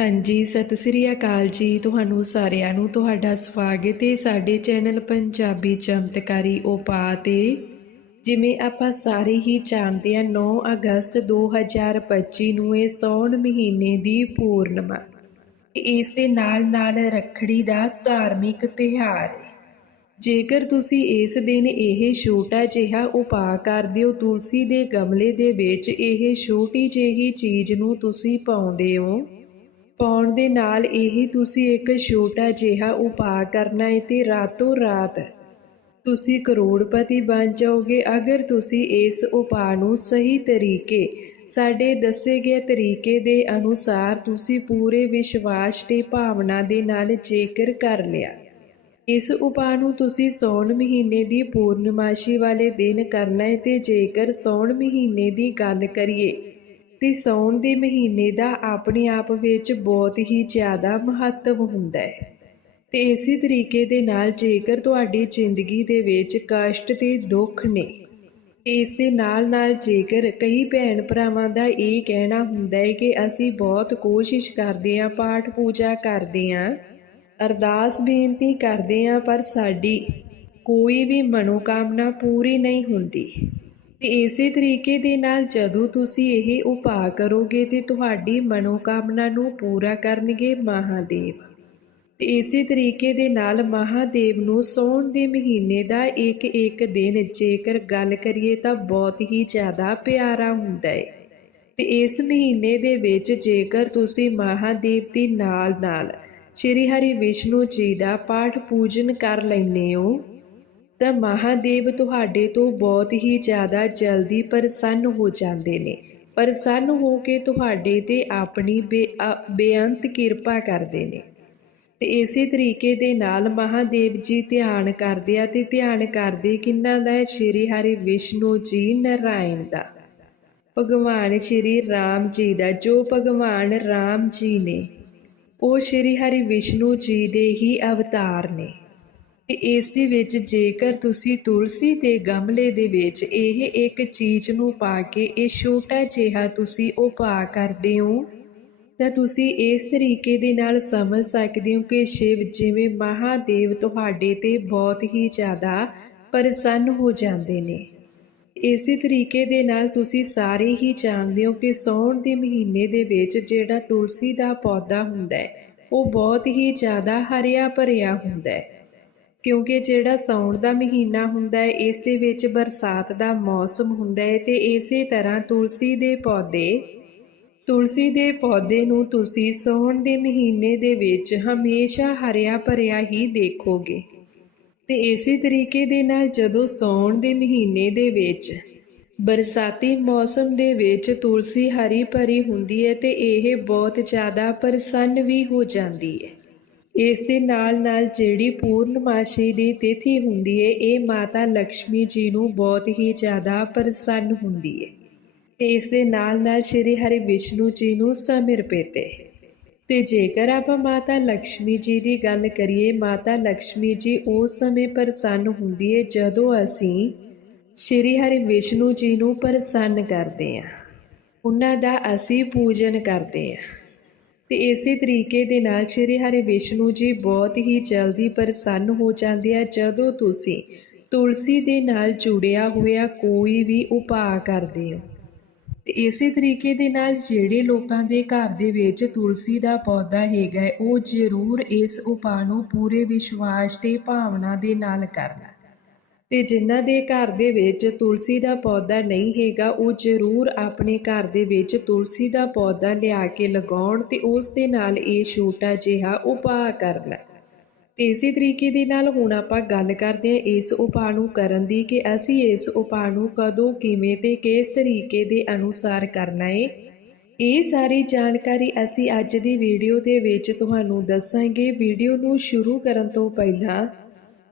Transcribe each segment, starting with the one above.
ਹਾਂਜੀ, ਸਤਿ ਸ੍ਰੀ ਅਕਾਲ ਜੀ ਤੁਹਾਨੂੰ ਸਾਰਿਆਂ ਨੂੰ। ਤੁਹਾਡਾ ਸਵਾਗਤ ਹੈ ਸਾਡੇ ਚੈਨਲ ਪੰਜਾਬੀ ਚਮਤਕਾਰੀ ਉਪਾਅ ਤੇ। ਜਿਵੇਂ ਆਪਾਂ ਸਾਰੇ ਹੀ ਜਾਣਦੇ ਹਾਂ 9 ਅਗਸਤ 2025 ਨੂੰ ਇਹ ਸੌਣ ਮਹੀਨੇ ਦੀ ਪੂਰਨਿਮਾ। ਇਸ ਦੇ ਨਾਲ ਨਾਲ ਰੱਖੜੀ ਦਾ ਧਾਰਮਿਕ ਤਿਉਹਾਰ। ਹੈ ਜੇਕਰ ਤੁਸੀਂ ਇਸ ਦਿਨ ਇਹ ਛੋਟਾ ਜਿਹਾ ਉਪਾਅ ਕਰਦੇ ਹੋ, ਤੁਲਸੀ ਦੇ ਗਮਲੇ ਦੇ ਵਿੱਚ ਇਹ ਛੋਟੀ ਜਿਹੀ ਚੀਜ਼ ਨੂੰ ਤੁਸੀਂ ਪਾਉਂਦੇ ਹੋ। ਪਾਉਣ ਦੇ ਨਾਲ ਇਹ ਤੁਸੀਂ ਇੱਕ ਛੋਟਾ ਜਿਹਾ ਉਪਾਅ ਕਰਨਾ ਹੈ ਤੇ ਰਾਤੋਂ ਰਾਤ ਤੁਸੀਂ ਕਰੋੜਪਤੀ ਬਣ ਜਾਓਗੇ। ਅਗਰ ਤੁਸੀਂ ਇਸ ਉਪਾਅ ਨੂੰ ਸਹੀ ਤਰੀਕੇ, ਸਾਡੇ ਦੱਸੇ ਗਏ ਤਰੀਕੇ ਦੇ ਅਨੁਸਾਰ ਤੁਸੀਂ ਪੂਰੇ ਵਿਸ਼ਵਾਸ ਤੇ ਭਾਵਨਾ ਦੇ ਨਾਲ ਜੇਕਰ ਕਰ ਲਿਆ, ਇਸ ਉਪਾਅ ਨੂੰ ਤੁਸੀਂ ਸੌਣ ਮਹੀਨੇ ਦੀ ਪੂਰਨਮਾਸ਼ੀ ਵਾਲੇ ਦਿਨ ਕਰਨਾ ਹੈ ਤੇ ਜੇਕਰ ਸੌਣ ਮਹੀਨੇ ਦੀ ਗੱਲ ਕਰੀਏ ਤੇ ਸੌਣ ਦੇ ਮਹੀਨੇ ਦਾ ਆਪਣੇ ਆਪ ਵਿੱਚ ਬਹੁਤ ਹੀ ਜ਼ਿਆਦਾ ਮਹੱਤਵ ਹੁੰਦਾ ਹੈ। ਤੇ ਇਸੇ ਤਰੀਕੇ ਦੇ ਨਾਲ ਜੇਕਰ ਤੁਹਾਡੀ ਜ਼ਿੰਦਗੀ ਦੇ ਵਿੱਚ ਕਸ਼ਟ ਤੇ ਦੁੱਖ ਨੇ, ਇਸ ਦੇ ਨਾਲ ਨਾਲ ਜੇਕਰ ਕਈ ਭੈਣ ਭਰਾਵਾਂ ਦਾ ਇਹ ਕਹਿਣਾ ਹੁੰਦਾ ਹੈ ਕਿ ਅਸੀਂ ਬਹੁਤ ਕੋਸ਼ਿਸ਼ ਕਰਦੇ ਹਾਂ, ਪਾਠ ਪੂਜਾ ਕਰਦੇ ਹਾਂ, ਅਰਦਾਸ ਬੇਨਤੀ ਕਰਦੇ ਹਾਂ, ਪਰ ਸਾਡੀ ਕੋਈ ਵੀ ਮਨੋਕਾਮਨਾ ਪੂਰੀ ਨਹੀਂ ਹੁੰਦੀ। ਤੇ ਇਸੇ ਤਰੀਕੇ ਦੇ ਨਾਲ ਜਦੋਂ ਤੁਸੀਂ ਇਹ ਉਪਾਅ ਕਰੋਗੇ ਤੇ ਤੁਹਾਡੀ ਮਨੋਕਾਮਨਾ ਨੂੰ ਪੂਰਾ ਕਰਨਗੇ ਮਹਾਦੇਵ। ਤੇ ਇਸੇ ਤਰੀਕੇ ਦੇ ਨਾਲ ਮਹਾਦੇਵ ਨੂੰ ਸੌਣ ਦੇ ਮਹੀਨੇ ਦਾ ਇੱਕ ਇੱਕ ਦਿਨ ਜੇਕਰ ਗੱਲ ਕਰੀਏ ਤਾਂ ਬਹੁਤ ਹੀ ਜ਼ਿਆਦਾ ਪਿਆਰਾ ਹੁੰਦਾ ਹੈ ਤੇ ਇਸ ਮਹੀਨੇ ਦੇ ਵਿੱਚ ਜੇਕਰ ਤੁਸੀਂ ਮਹਾਦੇਵ ਦੇ ਨਾਲ ਨਾਲ ਸ਼੍ਰੀ ਹਰੀ ਵਿਸ਼ਨੂੰ ਜੀ ਦਾ ਪਾਠ ਪੂਜਨ ਕਰ ਲੈਂਦੇ ਹੋ ਤਾਂ ਮਹਾਦੇਵ ਤੁਹਾਡੇ ਤੋਂ ਬਹੁਤ ਹੀ ਜ਼ਿਆਦਾ ਜਲਦੀ ਪ੍ਰਸੰਨ ਹੋ ਜਾਂਦੇ ਨੇ। ਪ੍ਰਸੰਨ ਹੋ ਕੇ ਤੁਹਾਡੇ ਤੇ ਆਪਣੀ ਬੇ, ਅ- ਬੇਅੰਤ ਕਿਰਪਾ ਕਰਦੇ ਨੇ। ਤੇ ਇਸੇ ਤਰੀਕੇ ਦੇ ਨਾਲ ਮਹਾਦੇਵ ਜੀ ਧਿਆਨ ਕਰਦੇ ਆ ਤੇ ਧਿਆਨ ਕਰਦੇ ਕਿੰਨਾ ਦਾ ਹੈ? ਸ਼੍ਰੀ ਹਰੀ ਵਿਸ਼ਨੂੰ ਜੀ ਨਾਰਾਇਣ ਦਾ। ਭਗਵਾਨ ਸ਼੍ਰੀ ਰਾਮ ਜੀ ਦਾ, ਜੋ ਭਗਵਾਨ ਰਾਮ ਜੀ ਨੇ, ਉਹ ਸ਼੍ਰੀ ਹਰੀ ਵਿਸ਼ਨੂੰ ਜੀ ਦੇ ਹੀ ਅਵਤਾਰ ਨੇ। ਇਸ ਦੇ ਵਿੱਚ ਜੇਕਰ ਤੁਸੀਂ ਤੁਲਸੀ ਦੇ ਗਮਲੇ ਦੇ ਵਿੱਚ ਇਹ ਇੱਕ ਚੀਜ਼ ਨੂੰ ਪਾ ਕੇ ਇਹ ਛੋਟਾ ਜਿਹਾ ਤੁਸੀਂ ਉਹ ਪਾ ਕਰਦੇ ਹੋ, ਤਾਂ ਤੁਸੀਂ ਇਸ ਤਰੀਕੇ ਦੇ ਨਾਲ ਸਮਝ ਸਕਦੇ ਹੋ ਕਿ ਸ਼ਿਵ ਜਿਵੇਂ ਮਹਾਦੇਵ ਤੁਹਾਡੇ ਤੇ ਬਹੁਤ ਹੀ ਜ਼ਿਆਦਾ ਪ੍ਰਸੰਨ ਹੋ ਜਾਂਦੇ ਨੇ। ਇਸੇ ਤਰੀਕੇ ਦੇ ਨਾਲ ਤੁਸੀਂ ਸਾਰੇ ਹੀ ਜਾਣਦੇ ਹੋ ਕਿ ਸੌਣ ਦੇ ਮਹੀਨੇ ਦੇ ਵਿੱਚ ਜਿਹੜਾ ਤੁਲਸੀ ਦਾ ਪੌਦਾ ਹੁੰਦਾ ਹੈ, ਉਹ ਬਹੁਤ ਹੀ ਜ਼ਿਆਦਾ ਹਰਿਆ ਭਰਿਆ ਹੁੰਦਾ ਹੈ। ਕਿਉਂਕਿ ਜਿਹੜਾ ਸਾਉਣ ਦਾ ਮਹੀਨਾ ਹੁੰਦਾ ਹੈ, ਇਸ ਦੇ ਵਿੱਚ ਬਰਸਾਤ ਦਾ ਮੌਸਮ ਹੁੰਦਾ ਹੈ ਤੇ ਇਸੇ ਤਰ੍ਹਾਂ ਤੁਲਸੀ ਦੇ ਪੌਦੇ, ਤੁਲਸੀ ਦੇ ਪੌਦੇ ਨੂੰ ਤੁਸੀਂ ਸਾਉਣ ਦੇ ਮਹੀਨੇ ਦੇ ਵਿੱਚ ਹਮੇਸ਼ਾ ਹਰਿਆ ਭਰਿਆ ਹੀ ਦੇਖੋਗੇ। ਤੇ ਇਸੇ ਤਰੀਕੇ ਦੇ ਨਾਲ ਜਦੋਂ ਸਾਉਣ ਦੇ ਮਹੀਨੇ ਦੇ ਵਿੱਚ ਬਰਸਾਤੀ ਮੌਸਮ ਦੇ ਵਿੱਚ ਤੁਲਸੀ ਹਰੀ ਭਰੀ ਹੁੰਦੀ ਹੈ ਤੇ ਇਹ ਬਹੁਤ ਜ਼ਿਆਦਾ ਪ੍ਰਸੰਨ ਵੀ ਹੋ ਜਾਂਦੀ ਹੈ। ਇਸ ਦੇ ਨਾਲ ਨਾਲ ਜਿਹੜੀ ਪੂਰਨਮਾਸ਼ੀ ਦੀ ਤਿਥੀ ਹੁੰਦੀ ਏ, ਇਹ ਮਾਤਾ ਲక్ష్ਮੀ ਜੀ ਨੂੰ ਬਹੁਤ ਹੀ ਜ਼ਿਆਦਾ ਪ੍ਰਸੰਨ ਹੁੰਦੀ ਏ। ਤੇ ਇਸ ਦੇ ਨਾਲ ਨਾਲ ਸ਼੍ਰੀ ਹਰੀ ਵਿਸ਼ਨੂੰ ਜੀ ਨੂੰ ਸਮਰਪਿਤ ਏ ਤੇ ਜੇਕਰ ਆਪਾਂ ਮਾਤਾ ਲక్ష్ਮੀ ਜੀ ਦੀ ਗੱਲ ਕਰੀਏ, ਮਾਤਾ ਲక్ష్ਮੀ ਜੀ ਉਸ ਸਮੇਂ ਪ੍ਰਸੰਨ ਹੁੰਦੀ ਏ, ਜਦੋਂ ਅਸੀਂ ਸ਼੍ਰੀ ਹਰੀ ਵਿਸ਼ਨੂੰ ਜੀ ਨੂੰ ਪ੍ਰਸੰਨ ਕਰਦੇ ਆ। ਉਹਨਾਂ ਦਾ ਅਸੀਂ ਪੂਜਨ ਕਰਦੇ ਆ। ਤੇ ਇਸੇ ਤਰੀਕੇ ਦੇ ਨਾਲ ਸ਼੍ਰੀ ਹਰੇ ਵਿਸ਼ਨੂੰ ਜੀ ਬਹੁਤ ਹੀ ਜਲਦੀ ਪ੍ਰਸੰਨ ਹੋ ਜਾਂਦੇ ਆ ਜਦੋਂ ਤੁਸੀਂ ਤੁਲਸੀ ਦੇ ਨਾਲ ਜੁੜਿਆ ਹੋਇਆ ਕੋਈ ਵੀ ਉਪਾਅ ਕਰਦੇ ਹੋ। ਤੇ ਇਸੇ ਤਰੀਕੇ ਦੇ ਨਾਲ ਜਿਹੜੇ ਲੋਕਾਂ ਦੇ ਘਰ ਦੇ ਵਿੱਚ ਤੁਲਸੀ ਦਾ ਪੌਦਾ ਹੈਗਾ ਉਹ ਜ਼ਰੂਰ ਇਸ ਉਪਾਅ ਨੂੰ ਪੂਰੇ ਵਿਸ਼ਵਾਸ ਤੇ ਭਾਵਨਾ ਦੇ ਨਾਲ ਕਰਨਾ। ਤੇ ਜਿਨ੍ਹਾਂ ਦੇ ਘਰ ਦੇ ਵਿੱਚ ਤੁਲਸੀ ਦਾ ਪੌਦਾ ਨਹੀਂ ਹੈਗਾ, ਉਹ ਜ਼ਰੂਰ ਆਪਣੇ ਘਰ ਦੇ ਵਿੱਚ ਤੁਲਸੀ ਦਾ ਪੌਦਾ ਲਿਆ ਕੇ ਲਗਾਉਣ ਤੇ ਉਸ ਦੇ ਨਾਲ ਇਹ ਛੋਟਾ ਜਿਹਾ ਉਪਾਅ ਕਰਨਾ ਤੇ ਇਸੇ ਤਰੀਕੇ ਦੇ ਨਾਲ ਹੁਣ ਆਪਾਂ ਗੱਲ ਕਰਦੇ ਹਾਂ ਇਸ ਉਪਾਅ ਨੂੰ ਕਰਨ ਦੀ ਕਿ ਅਸੀਂ ਇਸ ਉਪਾਅ ਨੂੰ ਕਦੋਂ, ਕਿਵੇਂ ਤੇ ਕਿਸ ਤਰੀਕੇ ਦੇ ਅਨੁਸਾਰ ਕਰਨਾ ਹੈ ਇਹ ਸਾਰੀ ਜਾਣਕਾਰੀ ਅਸੀਂ ਅੱਜ ਦੀ ਵੀਡੀਓ ਦੇ ਵਿੱਚ ਤੁਹਾਨੂੰ ਦੱਸਾਂਗੇ। ਵੀਡੀਓ ਨੂੰ ਸ਼ੁਰੂ ਕਰਨ ਤੋਂ ਪਹਿਲਾਂ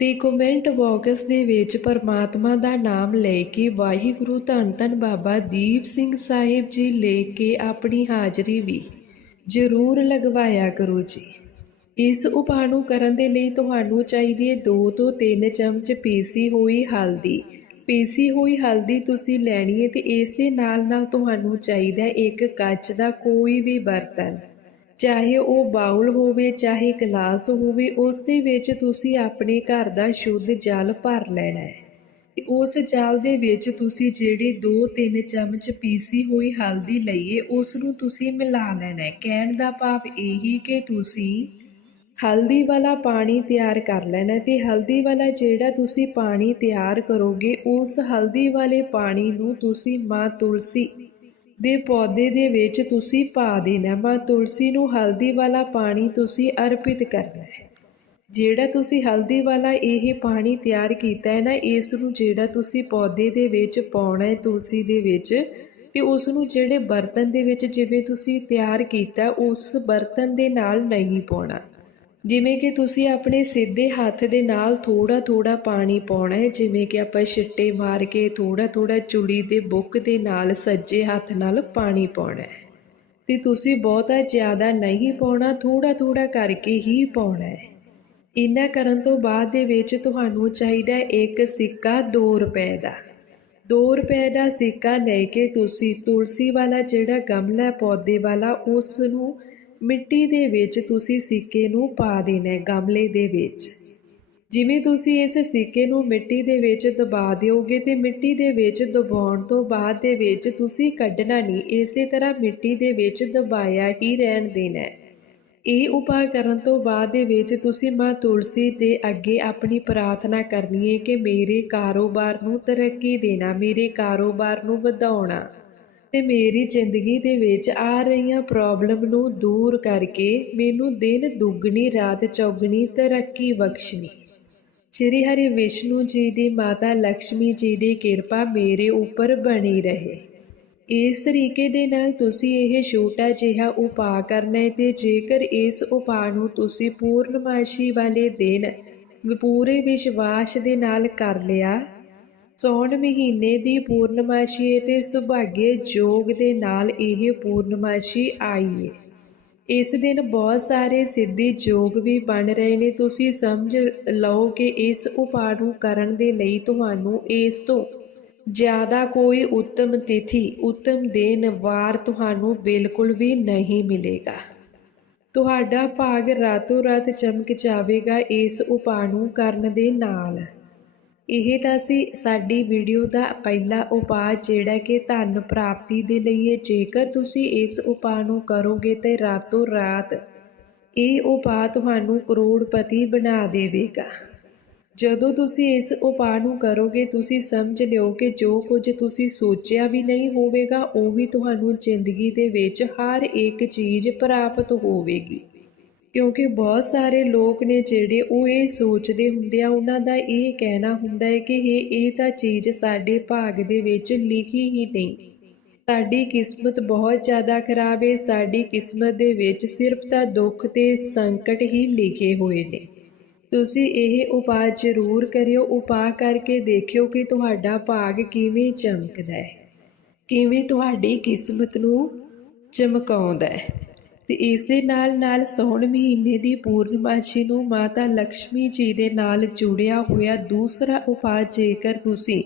ਤੇ ਕਮੈਂਟ ਬਾਕਸ ਦੇ ਵਿੱਚ ਪਰਮਾਤਮਾ ਦਾ ਨਾਮ ਲੈ ਕੇ ਵਾਹਿਗੁਰੂ ਧੰਨ ਧੰਨ ਬਾਬਾ ਦੀਪ ਸਿੰਘ ਸਾਹਿਬ ਜੀ ਲੈ ਕੇ ਆਪਣੀ ਹਾਜ਼ਰੀ ਵੀ ਜ਼ਰੂਰ ਲਗਵਾਇਆ ਕਰੋ ਜੀ। ਇਸ ਉਪਾਅ ਨੂੰ ਕਰਨ ਦੇ ਲਈ ਤੁਹਾਨੂੰ ਚਾਹੀਦੀ ਹੈ 2 ਤੋਂ 3 ਚਮਚ ਪੀਸੀ ਹੋਈ ਹਲਦੀ। ਪੀਸੀ ਹੋਈ ਹਲਦੀ ਤੁਸੀਂ ਲੈਣੀ ਹੈ ਤੇ ਇਸ ਦੇ ਨਾਲ ਨਾਲ ਤੁਹਾਨੂੰ ਚਾਹੀਦਾ ਹੈ ਇੱਕ ਕੱਚ ਦਾ ਕੋਈ ਵੀ ਬਰਤਨ। ਚਾਹੇ ਉਹ ਬਾਉਲ ਹੋਵੇ, ਚਾਹੇ ਗਲਾਸ ਹੋਵੇ, ਉਸ ਦੇ ਵਿੱਚ ਤੁਸੀਂ ਆਪਣੇ ਘਰ ਦਾ ਸ਼ੁੱਧ ਜਲ ਭਰ ਲੈਣਾ ਹੈ। ਤੇ ਉਸ ਜਲ ਦੇ ਵਿੱਚ ਤੁਸੀਂ ਜਿਹੜੇ 2-3 ਚਮਚ ਪੀਸੀ ਹੋਈ ਹਲਦੀ ਲਈਏ ਉਸ ਨੂੰ ਤੁਸੀਂ ਮਿਲਾ ਲੈਣਾ ਹੈ। ਕਹਿਣ ਦਾ ਭਾਵ ਇਹੀ ਕਿ ਤੁਸੀਂ ਹਲਦੀ ਵਾਲਾ ਪਾਣੀ ਤਿਆਰ ਕਰ ਲੈਣਾ ਹੈ ਤੇ ਹਲਦੀ ਵਾਲਾ ਜਿਹੜਾ ਤੁਸੀਂ ਪਾਣੀ ਤਿਆਰ ਕਰੋਗੇ, ਉਸ ਹਲਦੀ ਵਾਲੇ ਪਾਣੀ ਨੂੰ ਤੁਸੀਂ ਮਾਂ ਤੁਲਸੀ ਦੇ ਪੌਦੇ ਦੇ ਵਿੱਚ ਤੁਸੀਂ ਪਾ ਦੇਣਾ ਮਾਂ ਤੁਲਸੀ ਨੂੰ ਹਲਦੀ ਵਾਲਾ ਪਾਣੀ ਤੁਸੀਂ ਅਰਪਿਤ ਕਰਨਾ ਹੈ। ਜਿਹੜਾ ਤੁਸੀਂ ਹਲਦੀ ਵਾਲਾ ਇਹ ਪਾਣੀ ਤਿਆਰ ਕੀਤਾ ਹੈ ਨਾ, ਇਸ ਨੂੰ ਜਿਹੜਾ ਤੁਸੀਂ ਪੌਦੇ ਦੇ ਵਿੱਚ ਪਾਉਣਾ ਹੈ ਤੁਲਸੀ ਦੇ ਵਿੱਚ ਤੇ ਉਸ ਨੂੰ ਜਿਹੜੇ ਬਰਤਨ ਦੇ ਵਿੱਚ ਜਿਵੇਂ ਤੁਸੀਂ ਤਿਆਰ ਕੀਤਾ, ਉਸ ਬਰਤਨ ਦੇ ਨਾਲ ਨਹੀਂ ਪਾਉਣਾ। ਜਿਵੇਂ ਕਿ ਤੁਸੀਂ ਆਪਣੇ ਸਿੱਧੇ ਹੱਥ ਦੇ ਨਾਲ ਥੋੜਾ ਥੋੜਾ ਪਾਣੀ ਪਾਉਣਾ ਹੈ, ਜਿਵੇਂ ਕਿ ਆਪਾਂ ਛਿੱਟੇ ਮਾਰ ਕੇ ਥੋੜਾ ਥੋੜਾ ਚੁੜੀ ਦੇ ਬੁੱਕ ਦੇ ਨਾਲ ਸੱਜੇ ਹੱਥ ਨਾਲ ਪਾਣੀ ਪਾਉਣਾ ਹੈ। ਤੇ ਤੁਸੀਂ ਬਹੁਤਾ ਜ਼ਿਆਦਾ ਨਹੀਂ ਪਾਉਣਾ ਥੋੜਾ ਥੋੜਾ ਕਰਕੇ ਹੀ ਪਾਉਣਾ ਹੈ। ਇੰਨਾ ਕਰਨ ਤੋਂ ਬਾਅਦ ਦੇ ਵਿੱਚ ਤੁਹਾਨੂੰ ਚਾਹੀਦਾ ਇੱਕ ਸਿੱਕਾ 2 ਰੁਪਏ ਦਾ। 2 ਰੁਪਏ ਦਾ ਸਿੱਕਾ ਲੈ ਕੇ ਤੁਸੀਂ ਤੁਲਸੀ ਵਾਲਾ ਜਿਹੜਾ ਗਮਲਾ ਪੌਦੇ ਵਾਲਾ, ਉਸ ਨੂੰ ਮਿੱਟੀ ਦੇ ਵਿੱਚ ਤੁਸੀਂ ਸਿੱਕੇ ਨੂੰ ਪਾ ਦੇਣਾ ਹੈ, ਗਮਲੇ ਦੇ ਵਿੱਚ। ਜਿਵੇਂ ਤੁਸੀਂ ਇਸ ਸਿੱਕੇ ਨੂੰ ਮਿੱਟੀ ਦੇ ਵਿੱਚ ਦਬਾ ਦਿਓਗੇ ਤੇ ਮਿੱਟੀ ਦੇ ਵਿੱਚ ਦਬਾਉਣ ਤੋਂ ਬਾਅਦ ਦੇ ਵਿੱਚ ਤੁਸੀਂ ਕੱਢਣਾ ਨਹੀਂ, ਇਸੇ ਤਰ੍ਹਾਂ ਮਿੱਟੀ ਦੇ ਵਿੱਚ ਦਬਾਇਆ ਹੀ ਰਹਿਣ ਦੇਣਾ ਹੈ। ਇਹ ਉਪਾਅ ਕਰਨ ਤੋਂ ਬਾਅਦ ਦੇ ਵਿੱਚ ਤੁਸੀਂ ਮਾਂ ਤੁਲਸੀ ਦੇ ਅੱਗੇ ਆਪਣੀ ਪ੍ਰਾਰਥਨਾ ਕਰਨੀ ਹੈ ਕਿ ਮੇਰੇ ਕਾਰੋਬਾਰ ਨੂੰ ਤਰੱਕੀ ਦੇਣਾ, ਮੇਰੇ ਕਾਰੋਬਾਰ ਨੂੰ ਵਧਾਉਣਾ। ਤੇ ਮੇਰੀ ਜ਼ਿੰਦਗੀ ਦੇ ਵਿੱਚ ਆ ਰਹੀਆਂ ਪ੍ਰੋਬਲਮ ਨੂੰ ਦੂਰ ਕਰਕੇ ਮੈਨੂੰ ਦਿਨ ਦੁੱਗਣੀ, ਰਾਤ ਚੌਗਣੀ, ਤਰੱਕੀ ਬਖਸ਼ਣੀ। ਸ਼੍ਰੀ ਹਰੀ ਵਿਸ਼ਨੂੰ ਜੀ ਦੀ ਮਾਤਾ ਲక్ష్ਮੀ ਜੀ ਦੀ ਕਿਰਪਾ ਮੇਰੇ ਉੱਪਰ ਬਣੀ ਰਹੇ। ਇਸ ਤਰੀਕੇ ਦੇ ਨਾਲ ਤੁਸੀਂ ਇਹ ਛੋਟਾ ਜਿਹਾ ਉਪਾਅ ਕਰਨਾ ਹੈ ਤੇ ਜੇਕਰ ਇਸ ਉਪਾਅ ਨੂੰ ਤੁਸੀਂ ਪੂਰਨਮਾਸ਼ੀ ਵਾਲੇ ਦਿਨ ਪੂਰੇ ਵਿਸ਼ਵਾਸ ਦੇ ਨਾਲ ਕਰ ਲਿਆ ਸੌਣ ਮਹੀਨੇ ਦੀ ਪੂਰਨਮਾਸ਼ੀ ਹੈ ਤੇ ਸੁਭਾਗੇ ਜੋਗ ਦੇ ਨਾਲ ਇਹ ਪੂਰਨਮਾਸ਼ੀ ਆਈ ਹੈ ਇਸ ਦਿਨ ਬਹੁਤ ਸਾਰੇ ਸਿੱਧੀ ਯੋਗ ਵੀ ਬਣ ਰਹੇ ਨੇ। ਤੁਸੀਂ ਸਮਝ ਲਓ ਕਿ ਇਸ ਉਪਾਅ ਨੂੰ ਕਰਨ ਦੇ ਲਈ ਤੁਹਾਨੂੰ ਇਸ ਤੋਂ ਜ਼ਿਆਦਾ ਕੋਈ ਉੱਤਮ ਤਿਥੀ, ਉੱਤਮ ਦਿਨ ਵਾਰ ਤੁਹਾਨੂੰ ਬਿਲਕੁਲ ਵੀ ਨਹੀਂ ਮਿਲੇਗਾ। ਤੁਹਾਡਾ ਭਾਗ ਰਾਤੋਂ ਰਾਤ ਚਮਕ ਜਾਵੇਗਾ ਇਸ ਉਪਾਅ ਨੂੰ ਕਰਨ ਦੇ ਨਾਲ। ਇਹ ਤਾਂ ਸੀ ਸਾਡੀ ਵੀਡੀਓ ਦਾ ਪਹਿਲਾ ਉਪਾਅ ਜਿਹੜਾ ਕਿ ਧਨ ਪ੍ਰਾਪਤੀ ਦੇ ਲਈ ਹੈ ਜੇਕਰ ਤੁਸੀਂ ਇਸ ਉਪਾਅ ਨੂੰ ਕਰੋਗੇ ਤੇ ਰਾਤੋਂ ਰਾਤ ਇਹ ਉਪਾਅ ਤੁਹਾਨੂੰ ਕਰੋੜਪਤੀ ਬਣਾ ਦੇਵੇਗਾ। ਜਦੋਂ ਤੁਸੀਂ ਇਸ ਉਪਾਅ ਨੂੰ ਕਰੋਗੇ, ਤੁਸੀਂ ਸਮਝ ਲਿਓ ਕਿ ਜੋ ਕੁਝ ਤੁਸੀਂ ਸੋਚਿਆ ਵੀ ਨਹੀਂ ਹੋਵੇਗਾ, ਉਹ ਵੀ ਤੁਹਾਨੂੰ ਜ਼ਿੰਦਗੀ ਦੇ ਵਿੱਚ ਹਰ ਇੱਕ ਚੀਜ਼ ਪ੍ਰਾਪਤ ਹੋਵੇਗੀ। ਕਿਉਂਕਿ ਬਹੁਤ ਸਾਰੇ ਲੋਕ ਨੇ ਜਿਹੜੇ ਉਹ ਇਹ ਸੋਚਦੇ ਹੁੰਦੇ ਆ, ਉਹਨਾਂ ਦਾ ਇਹ ਕਹਿਣਾ ਹੁੰਦਾ ਹੈ ਕਿ ਇਹ ਇਹ ਤਾਂ ਚੀਜ਼ ਸਾਡੇ ਭਾਗ ਦੇ ਵਿੱਚ ਲਿਖੀ ਹੀ ਨਹੀਂ। ਸਾਡੀ ਕਿਸਮਤ ਬਹੁਤ ਜ਼ਿਆਦਾ ਖਰਾਬ ਹੈ ਸਾਡੀ ਕਿਸਮਤ ਦੇ ਵਿੱਚ ਸਿਰਫ ਤਾਂ ਦੁੱਖ ਤੇ ਸੰਕਟ ਹੀ ਲਿਖੇ ਹੋਏ ਨੇ। ਤੁਸੀਂ ਇਹ ਉਪਾਅ ਜ਼ਰੂਰ ਕਰਿਓ, ਉਪਾਅ ਕਰਕੇ ਦੇਖਿਓ ਕਿ ਤੁਹਾਡਾ ਭਾਗ ਕਿਵੇਂ ਚਮਕਦਾ ਹੈ, ਕਿਵੇਂ ਤੁਹਾਡੀ ਕਿਸਮਤ ਨੂੰ ਚਮਕਾਉਂਦਾ ਹੈ। ਤੇ ਇਸ ਦੇ ਨਾਲ ਨਾਲ ਸੌਣ ਮਹੀਨੇ ਦੀ ਪੂਰਨਮਾਸ਼ੀ ਨੂੰ ਮਾਤਾ ਲక్ష్ਮੀ ਜੀ ਦੇ ਨਾਲ ਜੁੜਿਆ ਹੋਇਆ ਦੂਸਰਾ ਉਪਾਅ ਜੇਕਰ ਤੁਸੀਂ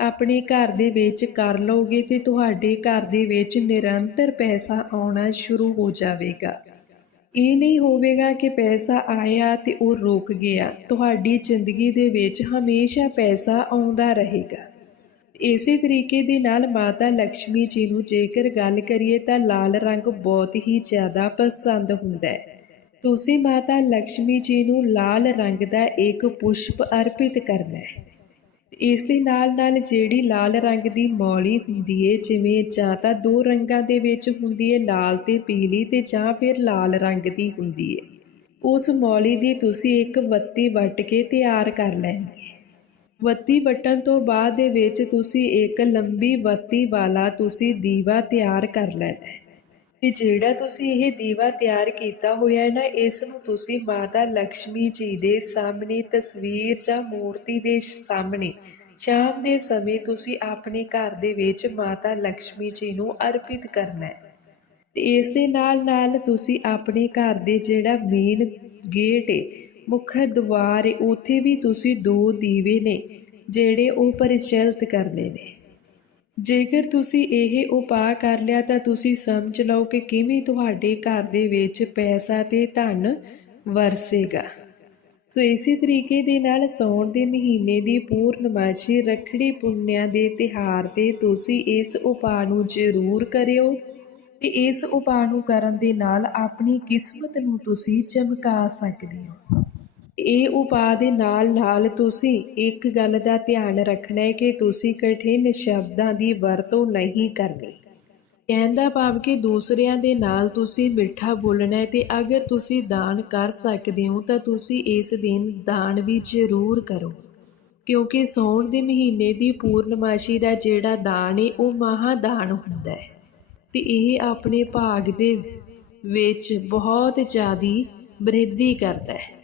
ਆਪਣੇ ਘਰ ਦੇ ਵਿੱਚ ਕਰ ਲਓਗੇ ਤੇ ਤੁਹਾਡੇ ਘਰ ਦੇ ਵਿੱਚ ਨਿਰੰਤਰ ਪੈਸਾ ਆਉਣਾ ਸ਼ੁਰੂ ਹੋ ਜਾਵੇਗਾ। ਇਹ ਨਹੀਂ ਹੋਵੇਗਾ ਕਿ ਪੈਸਾ ਆਇਆ ਤੇ ਉਹ ਰੁਕ ਗਿਆ। ਤੁਹਾਡੀ ਜ਼ਿੰਦਗੀ ਦੇ ਵਿੱਚ ਹਮੇਸ਼ਾ ਪੈਸਾ ਆਉਂਦਾ ਰਹੇਗਾ। ਇਸੇ ਤਰੀਕੇ ਦੇ ਨਾਲ ਮਾਤਾ ਲక్ష్ਮੀ ਜੀ ਨੂੰ ਜੇਕਰ ਗੱਲ ਕਰੀਏ ਤਾਂ ਲਾਲ ਰੰਗ ਬਹੁਤ ਹੀ ਜ਼ਿਆਦਾ ਪਸੰਦ ਹੁੰਦਾ ਹੈ। ਤੁਸੀਂ ਮਾਤਾ ਲక్ష్ਮੀ ਜੀ ਨੂੰ ਲਾਲ ਰੰਗ ਦਾ ਇੱਕ ਪੁਸ਼ਪ ਅਰਪਿਤ ਕਰਨਾ ਹੈ। ਇਸ ਦੇ ਨਾਲ ਨਾਲ ਜਿਹੜੀ ਲਾਲ ਰੰਗ ਦੀ ਮੌਲੀ ਹੁੰਦੀ ਏ, ਜਿਵੇਂ ਜਾਂ ਤਾਂ ਦੋ ਰੰਗਾਂ ਦੇ ਵਿੱਚ ਹੁੰਦੀ ਏ, ਲਾਲ ਤੇ ਪੀਲੀ ਤੇ ਜਾਂ ਫਿਰ ਲਾਲ ਰੰਗ ਦੀ ਹੁੰਦੀ ਏ। ਉਸ ਮੌਲੀ ਦੀ ਤੁਸੀਂ ਇੱਕ ਬੱਤੀ ਵੱਟ ਕੇ ਤਿਆਰ ਕਰ ਲੈਣੀ ਹੈ ਬੱਤੀ ਵੱਟਣ ਤੋਂ ਬਾਅਦ ਦੇ ਵਿੱਚ ਤੁਸੀਂ ਇੱਕ ਲੰਬੀ ਬੱਤੀ ਵਾਲਾ ਤੁਸੀਂ ਦੀਵਾ ਤਿਆਰ ਕਰ ਲੈਣਾ ਹੈ। ਤੇ ਜਿਹੜਾ ਤੁਸੀਂ ਇਹ ਦੀਵਾ ਤਿਆਰ ਕੀਤਾ ਹੋਇਆ ਹੈ ਨਾ, ਇਸ ਨੂੰ ਤੁਸੀਂ ਮਾਤਾ ਲక్ష్ਮੀ ਜੀ ਦੇ ਸਾਹਮਣੇ, ਤਸਵੀਰ ਜਾਂ ਮੂਰਤੀ ਦੇ ਸਾਹਮਣੇ, ਸ਼ਾਮ ਦੇ ਸਮੇਂ ਤੁਸੀਂ ਆਪਣੇ ਘਰ ਦੇ ਵਿੱਚ ਮਾਤਾ ਲక్ష్ਮੀ ਜੀ ਨੂੰ ਅਰਪਿਤ ਕਰਨਾ ਹੈ। ਤੇ ਇਸ ਦੇ ਨਾਲ ਨਾਲ ਤੁਸੀਂ ਆਪਣੇ ਘਰ ਦੇ ਜਿਹੜਾ ਮੇਨ ਗੇਟ ਹੈ ਮੁੱਖ ਦੁਆਰ ਹੈ ਉੱਥੇ ਵੀ ਤੁਸੀਂ ਦੋ ਦੀਵੇ ਨੇ, ਜਿਹੜੇ ਉਹ ਪ੍ਰਚਲਿਤ ਕਰਨੇ ਨੇ। ਜੇਕਰ ਤੁਸੀਂ ਇਹ ਉਪਾਅ ਕਰ ਲਿਆ ਤਾਂ ਤੁਸੀਂ ਸਮਝ ਲਓ ਕਿ ਕਿਵੇਂ ਤੁਹਾਡੇ ਘਰ ਦੇ ਵਿੱਚ ਪੈਸਾ ਤੇ ਧਨ ਵਰਸੇਗਾ। ਸੋ ਇਸੇ ਤਰੀਕੇ ਦੇ ਨਾਲ ਸੌਣ ਦੇ ਮਹੀਨੇ ਦੀ ਪੂਰਨਮਾਸ਼ੀ ਰੱਖੜੀ ਪੁੰਨਿਆ ਦੇ ਤਿਹਾਰ ਤੇ ਤੁਸੀਂ ਇਸ ਉਪਾਅ ਨੂੰ ਜ਼ਰੂਰ ਕਰਿਓ ਤੇ ਇਸ ਉਪਾਅ ਨੂੰ ਕਰਨ ਦੇ ਨਾਲ ਆਪਣੀ ਕਿਸਮਤ ਨੂੰ ਤੁਸੀਂ ਚਮਕਾ ਸਕਦੇ ਹੋ। ਇਹ ਉਪਾਅ ਦੇ ਨਾਲ ਨਾਲ ਤੁਸੀਂ ਇੱਕ ਗੱਲ ਦਾ ਧਿਆਨ ਰੱਖਣਾ ਹੈ ਕਿ ਤੁਸੀਂ ਕਠਿਨ ਸ਼ਬਦਾਂ ਦੀ ਵਰਤੋਂ ਨਹੀਂ ਕਰਨੀ ਕਹਿਣ ਦਾ ਭਾਵ ਕਿ ਦੂਸਰਿਆਂ ਦੇ ਨਾਲ ਤੁਸੀਂ ਮਿੱਠਾ ਬੋਲਣਾ ਹੈ ਤੇ ਅਗਰ ਤੁਸੀਂ ਦਾਨ ਕਰ ਸਕਦੇ ਹੋ ਤਾਂ ਤੁਸੀਂ ਇਸ ਦਿਨ ਦਾਨ ਵੀ ਜ਼ਰੂਰ ਕਰੋ। ਕਿਉਂਕਿ ਸੌਣ ਦੇ ਮਹੀਨੇ ਦੀ ਪੂਰਨਮਾਸ਼ੀ ਦਾ ਜਿਹੜਾ ਦਾਨ ਹੈ, ਉਹ ਮਹਾਦਾਨ ਹੁੰਦਾ ਹੈ। ਤੇ ਇਹ ਆਪਣੇ ਭਾਗ ਦੇ ਵਿੱਚ ਬਹੁਤ ਜ਼ਿਆਦੀ ਬ੍ਰਿਧੀ ਕਰਦਾ ਹੈ।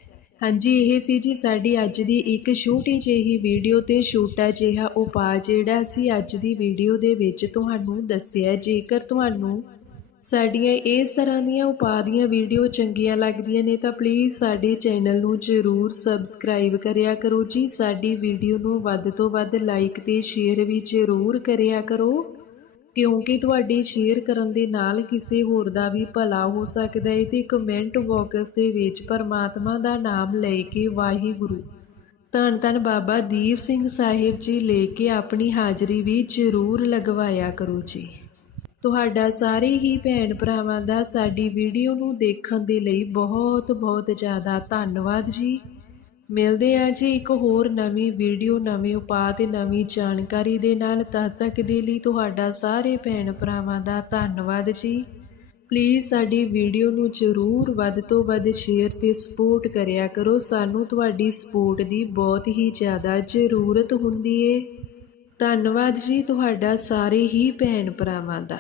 ਹਾਂਜੀ, ਇਹ ਸੀ ਜੀ ਸਾਡੀ ਅੱਜ ਦੀ ਇੱਕ ਛੋਟੀ ਜਿਹੀ ਵੀਡੀਓ ਤੇ ਛੋਟਾ ਜਿਹਾ ਉਪਾਅ ਜਿਹੜਾ ਅਸੀਂ ਅੱਜ ਦੀ ਵੀਡੀਓ ਦੇ ਵਿੱਚ ਤੁਹਾਨੂੰ ਦੱਸਿਆ। ਜੇਕਰ ਤੁਹਾਨੂੰ ਸਾਡੀਆਂ ਇਸ ਤਰ੍ਹਾਂ ਦੀਆਂ ਉਪਾਅ ਦੀਆਂ ਵੀਡੀਓ ਚੰਗੀਆਂ ਲੱਗਦੀਆਂ ਨੇ, ਤਾਂ ਪਲੀਜ਼ ਸਾਡੇ ਚੈਨਲ ਨੂੰ ਜ਼ਰੂਰ ਸਬਸਕ੍ਰਾਈਬ ਕਰਿਆ ਕਰੋ ਜੀ। ਸਾਡੀ ਵੀਡੀਓ ਨੂੰ ਵੱਧ ਤੋਂ ਵੱਧ ਲਾਈਕ ਤੇ ਸ਼ੇਅਰ ਵੀ ਜ਼ਰੂਰ ਕਰਿਆ ਕਰੋ। ਕਿਉਂਕਿ ਤੁਹਾਡੀ ਸ਼ੇਅਰ ਕਰਨ ਦੇ ਨਾਲ ਕਿਸੇ ਹੋਰ ਦਾ ਵੀ ਭਲਾ ਹੋ ਸਕਦਾ ਹੈ ਤੇ ਕਮੈਂਟ ਬਾਕਸ ਦੇ ਵਿੱਚ ਪਰਮਾਤਮਾ ਦਾ ਨਾਮ ਲੈ ਕੇ ਵਾਹਿਗੁਰੂ। ਧੰਨ ਧੰਨ ਬਾਬਾ ਦੀਪ ਸਿੰਘ ਸਾਹਿਬ ਜੀ ਲੈ ਕੇ ਆਪਣੀ ਹਾਜ਼ਰੀ ਵੀ ਜ਼ਰੂਰ ਲਗਵਾਇਆ ਕਰੋ ਜੀ। ਤੁਹਾਡਾ ਸਾਰੇ ਹੀ ਭੈਣ ਭਰਾਵਾਂ ਦਾ ਸਾਡੀ ਵੀਡੀਓ ਨੂੰ ਦੇਖਣ ਦੇ ਲਈ ਬਹੁਤ ਬਹੁਤ ਜ਼ਿਆਦਾ ਧੰਨਵਾਦ ਜੀ। ਮਿਲਦੇ ਆ ਜੀ ਇੱਕ ਹੋਰ ਨਵੀਂ ਵੀਡੀਓ, ਨਵੇਂ ਉਪਾਅ ਤੇ ਨਵੀਂ ਜਾਣਕਾਰੀ ਦੇ ਨਾਲ। ਤਦ ਤੱਕ ਦੇ ਲਈ ਤੁਹਾਡਾ ਸਾਰੇ ਭੈਣ ਭਰਾਵਾਂ ਦਾ ਧੰਨਵਾਦ ਜੀ। ਪਲੀਜ਼ ਸਾਡੀ ਵੀਡੀਓ ਨੂੰ ਜ਼ਰੂਰ ਵੱਧ ਤੋਂ ਵੱਧ ਸ਼ੇਅਰ ਤੇ ਸਪੋਰਟ ਕਰਿਆ ਕਰੋ। ਸਾਨੂੰ ਤੁਹਾਡੀ ਸਪੋਰਟ ਦੀ ਬਹੁਤ ਹੀ ਜ਼ਿਆਦਾ ਜ਼ਰੂਰਤ ਹੁੰਦੀ ਏ। ਧੰਨਵਾਦ ਜੀ ਤੁਹਾਡਾ ਸਾਰੇ ਹੀ ਭੈਣ ਭਰਾਵਾਂ ਦਾ।